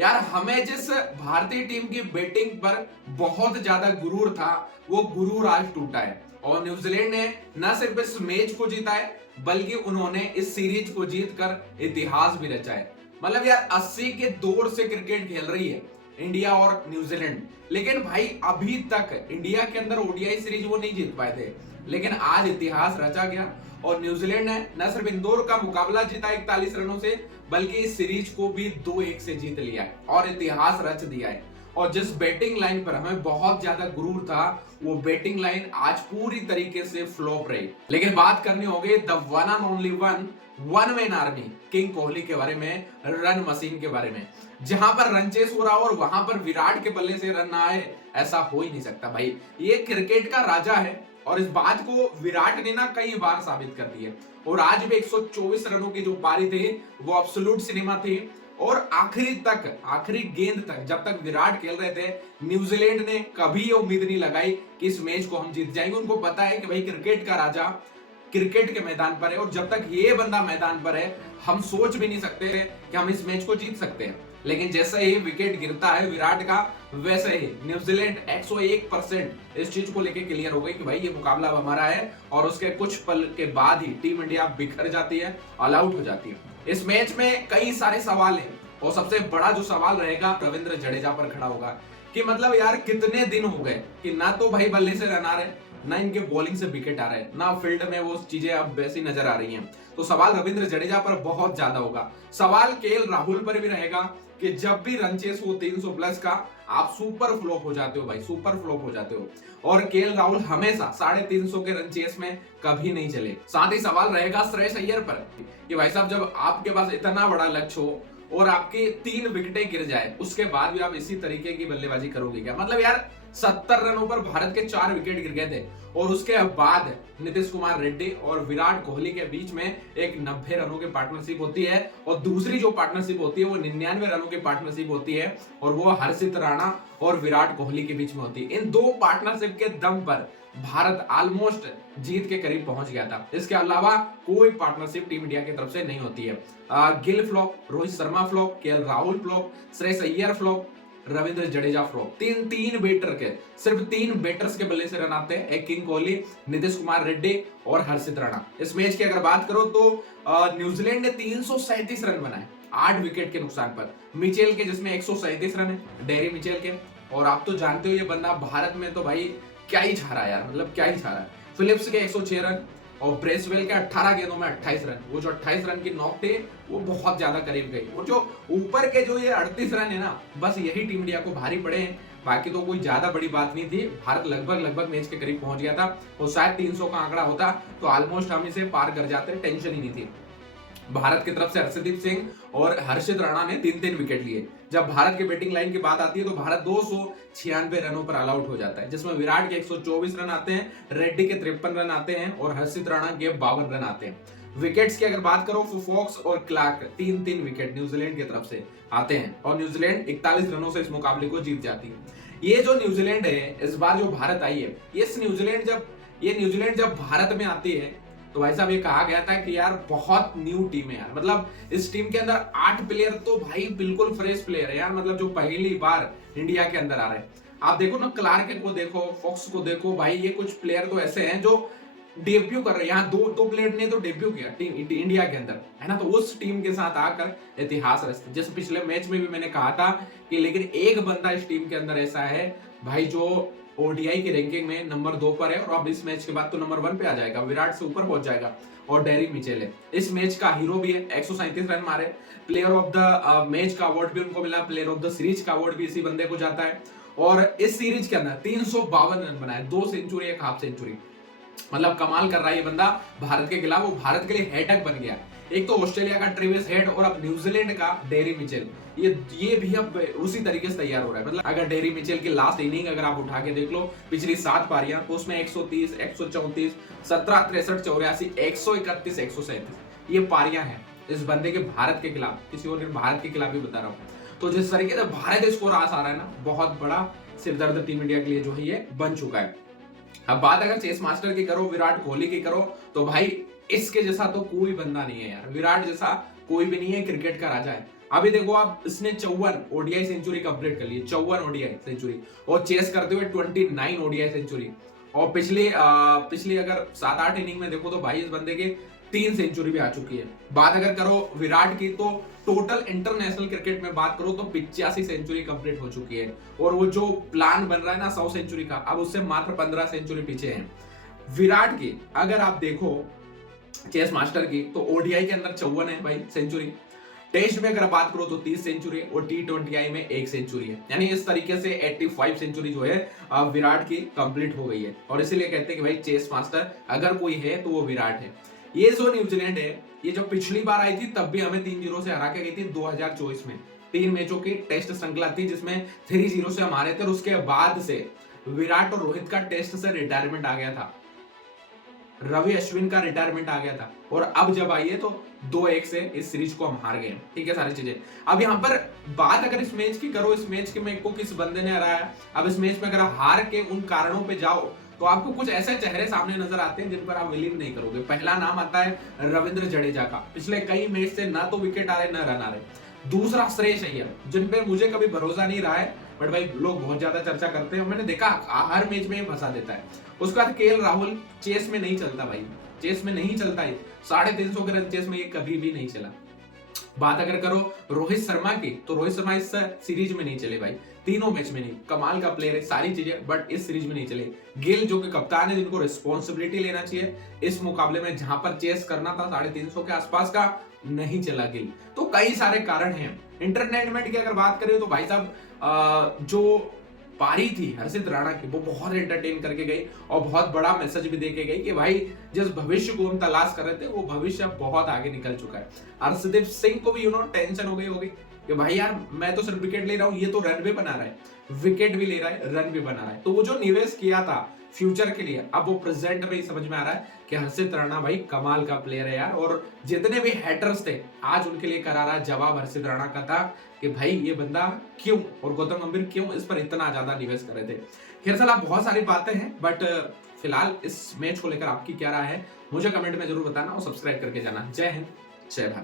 यार हमें जिस भारतीय टीम की बैटिंग पर बहुत ज्यादा गुरूर था, वो गुरूर आज टूटा है और न्यूजीलैंड ने न सिर्फ इस मैच को जीता है बल्कि उन्होंने इस सीरीज को जीतकर इतिहास भी रचा है। मतलब यार 80 के दौर से क्रिकेट खेल रही है इंडिया और न्यूजीलैंड, लेकिन भाई अभी तक इंडिया के अंदर ओडीआई सीरीज वो नहीं जीत पाए थे, लेकिन आज इतिहास रचा गया और न्यूजीलैंड ने न सिर्फ इंदौर का मुकाबला जीता 41 रनों से, बल्कि इस सीरीज को भी 2-1 से जीत लिया है और इतिहास रच दिया है। और जिस बैटिंग लाइन पर हमें बहुत ज्यादा गुरूर था, वो बैटिंग लाइन आज पूरी तरीके से फ्लॉप रही। लेकिन बात करनी होगी the one and only one man army king Kohli के बारे में, रन मशीन के बारे में। जहां पर रन चेस हो रहा हो और वहां पर विराट के बल्ले से रन ना आए, ऐसा हो ही नहीं सकता भाई। ये क्रिकेट का राजा है और इस बात को विराट ने ना कई बार साबित कर दिया। और आज भी 124 रनों की जो पारी थी वो एब्सोल्यूट सिनेमा थी और आखिरी गेंद तक जब तक विराट खेल रहे थे, न्यूजीलैंड ने कभी ये उम्मीद नहीं लगाई कि इस मैच को हम जीत जाएंगे। उनको पता है कि भाई क्रिकेट का राजा क्रिकेट के मैदान पर है और जब तक ये बंदा मैदान पर है, हम सोच भी नहीं सकते कि हम इस मैच को जीत सकते हैं। लेकिन जैसे ही विकेट गिरता है विराट का, वैसे ही न्यूजीलैंड 101% इस चीज को लेके क्लियर हो गई कि भाई ये मुकाबला अब हमारा है और उसके कुछ पल के बाद ही टीम इंडिया बिखर जाती है, ऑल आउट हो जाती है। इस मैच में कई सारे सवाल हैं और सबसे बड़ा जो सवाल रहेगा रविंद्र जडेजा पर खड़ा होगा कि मतलब यार कितने दिन हो गए कि ना तो भाई बल्ले से रन आ रहे, ना इनके बॉलिंग से विकेट आ रहे, ना फील्ड में वो चीजें अब वैसी नजर आ रही हैं। तो सवाल रविंद्र जडेजा पर बहुत ज्यादा होगा। सवाल केएल राहुल पर भी रहेगा कि जब भी रन चेस हो 300 प्लस का, आप सुपर फ्लॉप हो जाते हो भाई, सुपर फ्लॉप हो जाते हो। और केएल राहुल हमेशा 350 के रन चेस में कभी नहीं चले। साथ ही सवाल रहेगा श्रेयस अय्यर पर कि भाई साहब जब आपके पास इतना बड़ा लक्ष्य हो और आपके 3 विकेटें गिर जाए, उसके बाद भी आप इसी तरीके की बल्लेबाजी करोगे क्या? मतलब यार 70 रनों पर भारत के 4 विकेट गिर गए थे और उसके बाद नीतीश कुमार रेड्डी और विराट कोहली के बीच में एक 90 रनों की पार्टनरशिप होती है और दूसरी जो पार्टनरशिप होती है वो 99 रनों की पार्टनरशिप होती है और वो हर्षित राणा और विराट कोहली के बीच में होती है। इन दो पार्टनरशिप के दम पर भारत ऑलमोस्ट जीत के करीब पहुंच गया था। इसके अलावा कोई पार्टनरशिप टीम इंडिया की तरफ से नहीं होती है। Gill flop, Rohit Sharma flop, KL Rahul flop, Shreyas Iyer flop, Ravindra Jadeja flop. तीन बैटर के, सिर्फ 3 बैटर्स के बल्ले से रन आते हैं, एक किंग कोहली, नीतीश कुमार रेड्डी और हर्षित राणा। इस मैच की अगर बात करो तो न्यूजीलैंड ने 337 रन बनाए 8 विकेट के नुकसान पर। मिचेल के जिसमें 137 रन है, डेरी मिचेल के। और आप तो जानते हो ये बंदा भारत में तो भाई क्या ही छा रहा है यार, मतलब क्या ही छा रहा है। फिलिप्स के 106 रन और ब्रेसवेल के 18 गेंदों में 28 रन। वो जो 28 रन की नॉक थे वो बहुत ज्यादा करीब गई। और जो ऊपर के जो ये 38 रन है ना, बस यही टीम इंडिया को भारी पड़े हैं। बाकी तो कोई ज्यादा बड़ी बात नहीं थी। भारत लगभग मैच के करीब पहुंच गया था और शायद 300 का आंकड़ा होता तो ऑलमोस्ट हम इसे पार कर जाते, टेंशन ही नहीं थी। भारत की तरफ से हर्षदीप सिंह और हर्षित राणा ने 3 विकेट लिए। जब भारत की बैटिंग लाइन की बात आती है तो भारत 296 रनों पर ऑल आउट हो जाता है, जिसमें विराट के 124 रन आते हैं, रेड्डी के 53 रन आते हैं और हर्षित राणा के 52 रन आते हैं। विकेट्स की अगर बात करो तो फॉक्स और क्लार्क 3 विकेट न्यूजीलैंड की तरफ से आते हैं और न्यूजीलैंड 41 रनों से इस मुकाबले को जीत जाती है। ये जो न्यूजीलैंड है इस बार जो भारत आई है, ये न्यूजीलैंड जब भारत में आती है तो भाई साहब ये कहा गया था कि यार बहुत न्यू टीम है यार। मतलब इस टीम के अंदर 8 प्लेयर तो भाई बिल्कुल फ्रेश प्लेयर है यार, मतलब जो पहली बार इंडिया के अंदर आ रहे हैं। आप देखो ना, क्लार्क को देखो, फॉक्स को देखो, भाई ये कुछ प्लेयर तो ऐसे हैं जो डेब्यू कर रहे हैं। यहाँ दो प्लेयर ने तो डेब्यू किया टीम इंडिया के अंदर, है ना। तो उस टीम के साथ आकर इतिहास रचते, जैसे पिछले मैच में भी मैंने कहा था कि लेकिन एक बंदा इस टीम के अंदर ऐसा है भाई जो ओडीआई की रैंकिंग में नंबर 2 पर है और अब इस मैच के बाद तो नंबर 1 पे आ जाएगा, विराट से ऊपर पहुंच जाएगा। और डेरी मिचेल है, इस मैच का हीरो भी है, 137 रन मारे। प्लेयर ऑफ द मैच का अवार्ड भी उनको मिला, प्लेयर ऑफ द सीरीज का अवार्ड भी इसी बंदे को जाता है। और इस सीरीज के अंदर 352 रन बनाए, 2 सेंचुरी, 1 हाफ सेंचुरी। मतलब कमाल कर रहा है ये बंदा भारत के खिलाफ। वो भारत के लिए हेडक बन गया। एक तो ऑस्ट्रेलिया का ट्रेविस हेड और अब न्यूजीलैंड का डेरी मिचेल, ये भी अब उसी तरीके से तैयार हो रहा है। मतलब अगर डेरी मिचेल की लास्ट इनिंग अगर आप उठा के देख लो, पिछली 7 पारियां, तो उसमें 130, 134, 17, 63, 84, 131, 137 ये पारियां हैं इस बंदे के भारत के खिलाफ। किसी और भारत के खिलाफ भी बता रहा हूं। तो जिस तरीके से भारत स्कोर आ रहा है ना, बहुत बड़ा सिरदर्द टीम इंडिया के लिए जो है ये बन चुका है। अब बात अगर चेस मास्टर की करो, विराट कोहली की करो, तो भाई इसके जैसा तो कोई बंदा नहीं है यार। विराट जैसा कोई भी नहीं है, क्रिकेट का राजा है। अभी देखो आप, इसने 54 ओडीआई सेंचुरी कंप्लीट कर ली है, 54 ओडीआई सेंचुरी, और चेस करते हुए 29 ओडीआई सेंचुरी। और पिछली अगर 7-8 इनिंग में देखो तो भाई इस बंदे के 3 सेंचुरी भी आ चुकी है। बात अगर करो विराट की, तो टोटल इंटरनेशनल क्रिकेट में बात करो तो 85 सेंचुरी कंप्लीट हो चुकी है, और वो जो प्लान बन रहा है ना 100 सेंचुरी का, अब उससे मात्र 15 सेंचुरी पीछे है। विराट की अगर आप देखो चेस मास्टर की, तो ओडीआई के अंदर 54 है भाई सेंचुरी, टेस्ट में अगर बात करो तो 30 सेंचुरी, और T20I में 1 सेंचुरी है। यानी इस तरीके से 85 सेंचुरी जो है विराट की कंप्लीट हो गई है, और इसीलिए कहते हैं कि भाई चेस मास्टर अगर कोई है तो वो विराट है। ये जो न्यूजीलैंड है, ये जब पिछली बार आई थी तब भी हमें 3-0 से हरा के गई थी 2024 में। 3 मैचों की टेस्ट श्रृंखला थी जिसमें 3-0 से हम हारे थे, और उसके बाद से विराट और रोहित का टेस्ट से रिटायरमेंट आ गया था, रवि अश्विन का रिटायरमेंट आ गया था, और अब जब आई है तो 2-1 से इस सीरीज को हम हार गए। ठीक है, सारी चीजें। अब यहाँ पर बात अगर इस मैच की करो, इस मैच के में को किस बंदे ने हराया, अब इस मैच में अगर हार के उन कारणों पे जाओ तो आपको कुछ ऐसे चेहरे सामने नजर आते हैं जिन पर आप बिलीव नहीं करोगे। पहला नाम आता है रविंद्र जडेजा का, पिछले कई मैच से ना तो विकेट आ रहे ना रन आ रहे। दूसरा श्रेयस अय्यर, जिन पे मुझे कभी भरोसा नहीं रहा है, बट भाई लोग बहुत ज्यादा चर्चा करते हैं, मैंने देखा हर मैच में फंसा देता है। उसके बाद केएल राहुल, चेस में नहीं चलता भाई, चेस में नहीं चलता है, 350 के रन चेस में ये कभी भी नहीं चला। बात अगर करो रोहित शर्मा की, तो रोहित शर्मा इस सीरीज में नहीं चले भाई, तीनों मैच में नहीं, कमाल का प्लेयर है, सारी चीजें, बट इस सीरीज में नहीं चले। गिल जो कि कप्तान है, जिनको रिस्पॉन्सिबिलिटी लेना चाहिए इस मुकाबले में, जहां पर चेस करना था 350 के आसपास का, नहीं चला गिल। तो कई सारे कारण हैं। इंटरटेनमेंट की अगर बात करें तो भाई साहब जो पारी थी हर्षित राणा की, वो बहुत एंटरटेन करके गई, और बहुत बड़ा मैसेज भी देके गई कि भाई जिस भविष्य को हम तलाश कर रहे थे वो भविष्य बहुत आगे निकल चुका है। हर्षदीप सिंह को भी टेंशन हो गई होगी कि भाई यार मैं तो सिर्फ विकेट ले रहा हूँ, ये तो रन भी बना रहा है, विकेट भी ले रहा है, रन भी बना रहा है। तो वो जो निवेश किया था फ्यूचर के लिए, अब वो प्रेजेंट में ही समझ में आ रहा है कि हर्षित राणा भाई कमाल का प्लेयर है यार। और जितने भी हैटर्स थे, आज उनके लिए करारा जवाब हर्षित राणा का था कि भाई ये बंदा क्यों, और गौतम गंभीर क्यों इस पर इतना ज्यादा निवेश कर रहे थे। खैर साला बहुत सारी बातें हैं, बट फिलहाल इस मैच को लेकर आपकी क्या राय है मुझे कमेंट में जरूर बताना, और सब्सक्राइब करके जाना। जय हिंद, जय भारत।